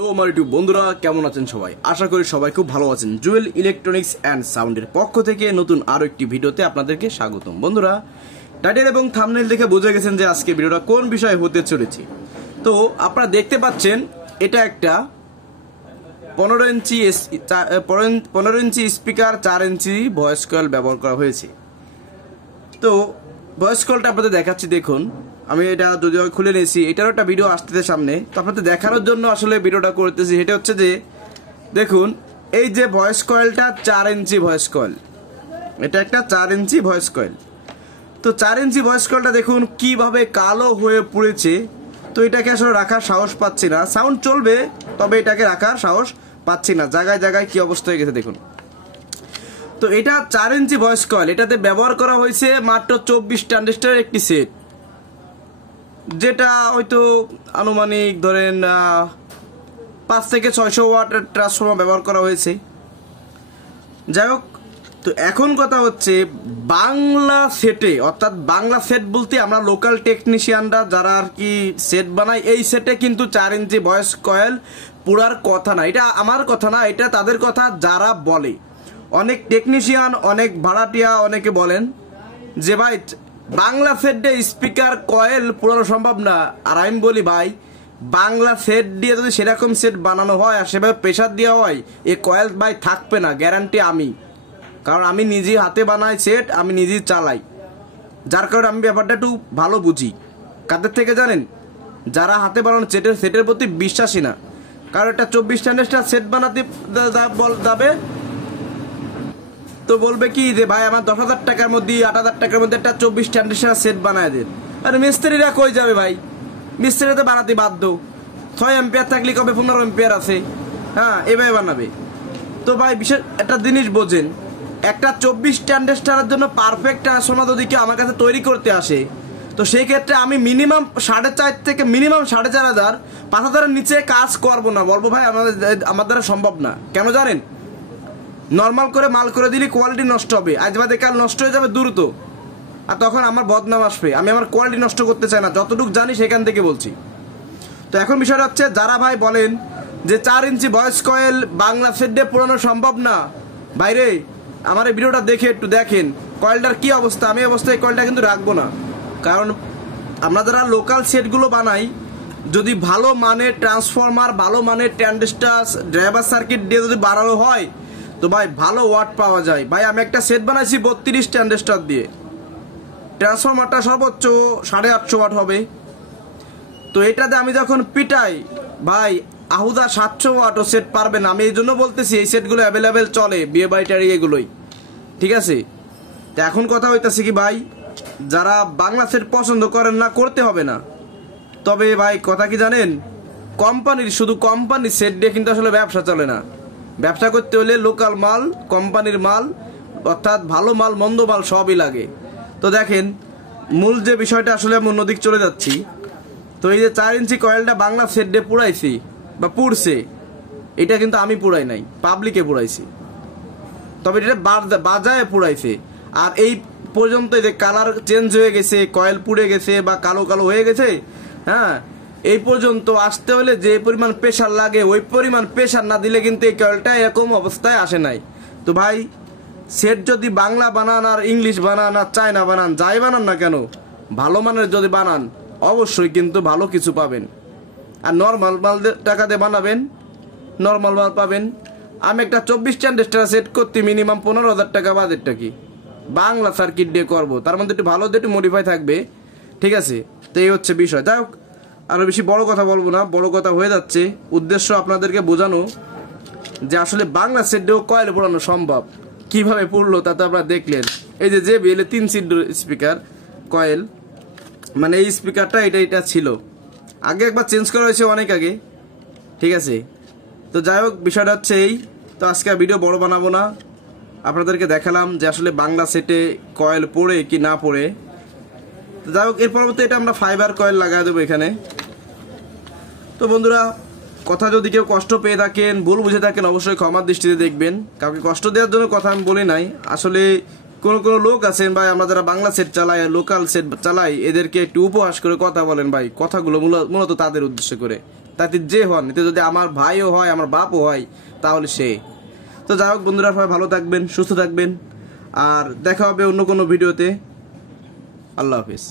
তো আমার ইউটিউব বন্ধুরা কেমন আছেন সবাই? আশা করি সবাই খুব ভালো আছেন। জুয়েল ইলেকট্রনিক্স অ্যান্ড সাউন্ডের পক্ষ থেকে নতুন আরো একটি ভিডিওতে আপনাদেরকে স্বাগতম। বন্ধুরা, টাইটেল এবং থাম্বনেল দেখে বুঝে গেছেন যে আজকে ভিডিওটা কোন বিষয়ে হতে চলেছে। তো আপনারা দেখতে পাচ্ছেন এটা একটা 15 inch speaker, 4 inch voice coil ব্যবহার করা হয়েছে। তো ভয়েস কলটা আপনাদের দেখাচ্ছি, দেখুন। আমি এটা যদিও খুলে নিয়েছি, এটারও একটা ভিডিও আসতেছে সামনে, তো আপনাদের দেখানোর জন্য আসলে ভিডিওটা করতেছি। এটা হচ্ছে যে দেখুন, এই যে ভয়েস কয়েলটা 4 ইঞ্চি ভয়েস কয়েল, এটা একটা 4 ইঞ্চি ভয়েস কয়েল। তো 4 ইঞ্চি ভয়েস কয়েলটা দেখুন কিভাবে কালো হয়ে পড়েছে। তো এটাকে আসলে রাখার সাহস পাচ্ছি না। সাউন্ড চলবে, তবে এটাকে রাখার সাহস পাচ্ছি না। জায়গায় জায়গায় কি অবস্থা হয়ে গেছে দেখুন। তো এটা 4 ইঞ্চি ভয়েস কয়েল, এটাতে ব্যবহার করা হয়েছে মাত্র 24 ট্রানজিস্টারের একটি সেট, যেটা হয়তো আনুমানিক ধরেন 5 থেকে 600 ওয়াটের ট্রান্সফর্মার ব্যবহার করা হয়েছে। যাই হোক, তো এখন কথা হচ্ছে বাংলা সেটে, অর্থাৎ বাংলা সেট বলতে আমরা লোকাল টেকনিশিয়ানরা যারা আর কি সেট বানায়, এই সেটে কিন্তু 4 ইঞ্চি ভয়েস কয়েল পুরার কথা না। এটা আমার কথা না, এটা তাদের কথা যারা বলে। অনেক টেকনিশিয়ান, অনেক ভাড়াটিয়া অনেকে বলেন যে ভাই বাংলা সেটে স্পিকার কয়েল পুরানো সম্ভব না। আর আমি বলি ভাই, বাংলা সেট দিয়ে যদি সেরকম সেট বানানো হয় আর সেভাবে প্রেশার দেওয়া হয়, এ কয়েল ভাই থাকবে না, গ্যারান্টি আমি। কারণ আমি নিজেই হাতে বানাই সেট, আমি নিজেই চালাই, যার কারণে আমি ব্যাপারটা একটু ভালো বুঝি। কাদের থেকে জানেন? যারা হাতে বানানো সেটের প্রতি বিশ্বাসী না। কারণ একটা 24 ট্রানজিস্টার সেট বানাতে যাবে, তো বলবে কি যে ভাই আমার 10,000 টাকার মধ্যে, 8,000 টাকার মধ্যে একটা 24 ট্রানজিস্টার সেট বানায় দেন। আর মিস্ত্রিরা কই যাবে ভাই? মিস্ত্রিরা তো বানাতে বাধ্য। 6 অ্যাম্পিয়ার থাকলে কবে 15 অ্যাম্পিয়ার আছে, হ্যাঁ এভাবে বানাবে। তো ভাই বিশেষ একটা জিনিস বোঝেন, একটা 24 ট্রানজিস্টারের জন্য পারফেক্ট ট্রান্সফর্মার যদি কেউ আমার কাছে তৈরি করতে আসে, তো সেই ক্ষেত্রে আমি মিনিমাম 4.5 থেকে মিনিমাম 4,500, 5,000-এর নিচে কাজ করবো না। বলবো ভাই আমার দ্বারা সম্ভব না। কেন জানেন? নর্মাল করে মাল করে দিলে কোয়ালিটি নষ্ট হবে, আজ বাদে কাল নষ্ট হয়ে যাবে দ্রুত, আর তখন আমার বদনাম আসবে। আমি আমার কোয়ালিটি নষ্ট করতে চাই না, যতটুকু জানি সেখান থেকে বলছি। তো এখন বিষয়টা হচ্ছে, যারা ভাই বলেন যে 4 ইঞ্চি ভয়েস কয়েল বাংলা সেটে পুরানো সম্ভব না, ভাইরে আমার এই ভিডিওটা দেখে একটু দেখেন কয়েলটার কি অবস্থা। আমি অবস্থায় কয়েলটা কিন্তু রাখবো না, কারণ আমরা যারা লোকাল সেটগুলো বানাই, যদি ভালো মানের ট্রান্সফরমার, ভালো মানের ট্রানজিস্টার, ড্রাইভার সার্কিট দিয়ে যদি বানানো হয়, তো ভাই ভালো ওয়াট পাওয়া যায়। ভাই আমি একটা সেট বানাইছি 32 ট্রানজিস্টার দিয়ে, ট্রান্সফরমারটা সর্বোচ্চ 850 ওয়াট হবে। তো এটাতে আমি যখন পিটাই ভাই, আহুদা 700 ওয়াটও সেট পারবে না। আমি এই জন্য বলতেছি এই সেটগুলো অ্যাভেলেবেল চলে বিয়ে বাড়িটারি এগুলোই, ঠিক আছে? তো এখন কথা হইতেছে কি ভাই, যারা বাংলা সেট পছন্দ করেন না, করতে হবে না। তবে ভাই কথা কি জানেন, কোম্পানির, শুধু কোম্পানির সেট দিয়ে কিন্তু আসলে ব্যবসা চলে না। ব্যবসা করতে হলে লোকাল মাল, কোম্পানির মাল, অর্থাৎ ভালো মাল মন্দ মাল সবই লাগে। তো দেখেন মূল যে বিষয়টা, আসলে আমি অন্যদিক চলে যাচ্ছি। তো এই যে 4 ইঞ্চি কয়েলটা বাংলা সেট দিয়ে পুড়াইছি বা পুড়ছে, এটা কিন্তু আমি পুড়াই নাই, পাবলিকে পুড়াইছি। তবে এটা বাজায় পুড়াইছে। আর এই পর্যন্ত যে কালার চেঞ্জ হয়ে গেছে, কয়েল পুড়ে গেছে বা কালো কালো হয়ে গেছে, হ্যাঁ, এই পর্যন্ত আসতে হলে যে পরিমাণ প্রেশার লাগে, ওই পরিমাণ প্রেশার না দিলে কিন্তু এই কয়েলটা এরকম অবস্থায় আসে নাই। তো ভাই সেট যদি বাংলা বানান আর ইংলিশ বানান আর চায়না বানান, যাই বানান না কেন, ভালো মানের যদি বানান অবশ্যই কিন্তু ভালো কিছু পাবেন। আর নর্মাল মাল টাকা দিয়ে বানাবেন, নর্মাল মাল পাবেন। আমি একটা 24 ট্রানজিস্টার সেট করতে মিনিমাম 15,000 টাকা বাজেটটা কি বাংলা সার্কিট দিয়ে করবো, তার মধ্যে একটু ভালো একটু মডিফাই থাকবে, ঠিক আছে? তো এই হচ্ছে বিষয়। যাই হোক, আরো বেশি বড় কথা বলবো না, বড় কথা হয়ে যাচ্ছে। উদ্দেশ্য আপনাদেরকে বোঝানো যে আসলে বাংলা সেট দিয়েও কয়েল পোড়ানো সম্ভব। কিভাবে পড়লো তা তো আপনারা দেখলেন। এই যে JBL 3 সিট স্পিকার কয়েল, মানে এই স্পিকারটা এটা ছিল আগে, একবার চেঞ্জ করা হয়েছে অনেক আগে, ঠিক আছে? তো যাই হোক, বিষয়টা হচ্ছে এই। তো আজকে ভিডিও বড় বানাবো না, আপনাদেরকে দেখালাম যে আসলে বাংলা সেটে কয়েল পড়ে কি না পড়ে। তো যাই হোক, এর পরবর্তী এটা আমরা ফাইবার কয়েল লাগাই দেবো এখানে। তো বন্ধুরা, কথা যদি কেউ কষ্ট পেয়ে থাকেন, ভুল বুঝে থাকেন, অবশ্যই ক্ষমার দৃষ্টিতে দেখবেন। কাউকে কষ্ট দেওয়ার জন্য কথা আমি বলি নাই। আসলে কোনো লোক আছেন ভাই, আমরা যারা বাংলা সেট চালাই, লোকাল সেট চালাই, এদেরকে একটু উপহাস করে কথা বলেন ভাই, কথাগুলো মূলত তাদের উদ্দেশ্য করে। তাতে যে হন, এতে যদি আমার ভাইও হয় আমার বাপও হয় তাহলে সে। তো যাই হোক বন্ধুরা, সবাই ভালো থাকবেন, সুস্থ থাকবেন, আর দেখা হবে অন্য কোনো ভিডিওতে। আল্লাহ হাফিজ।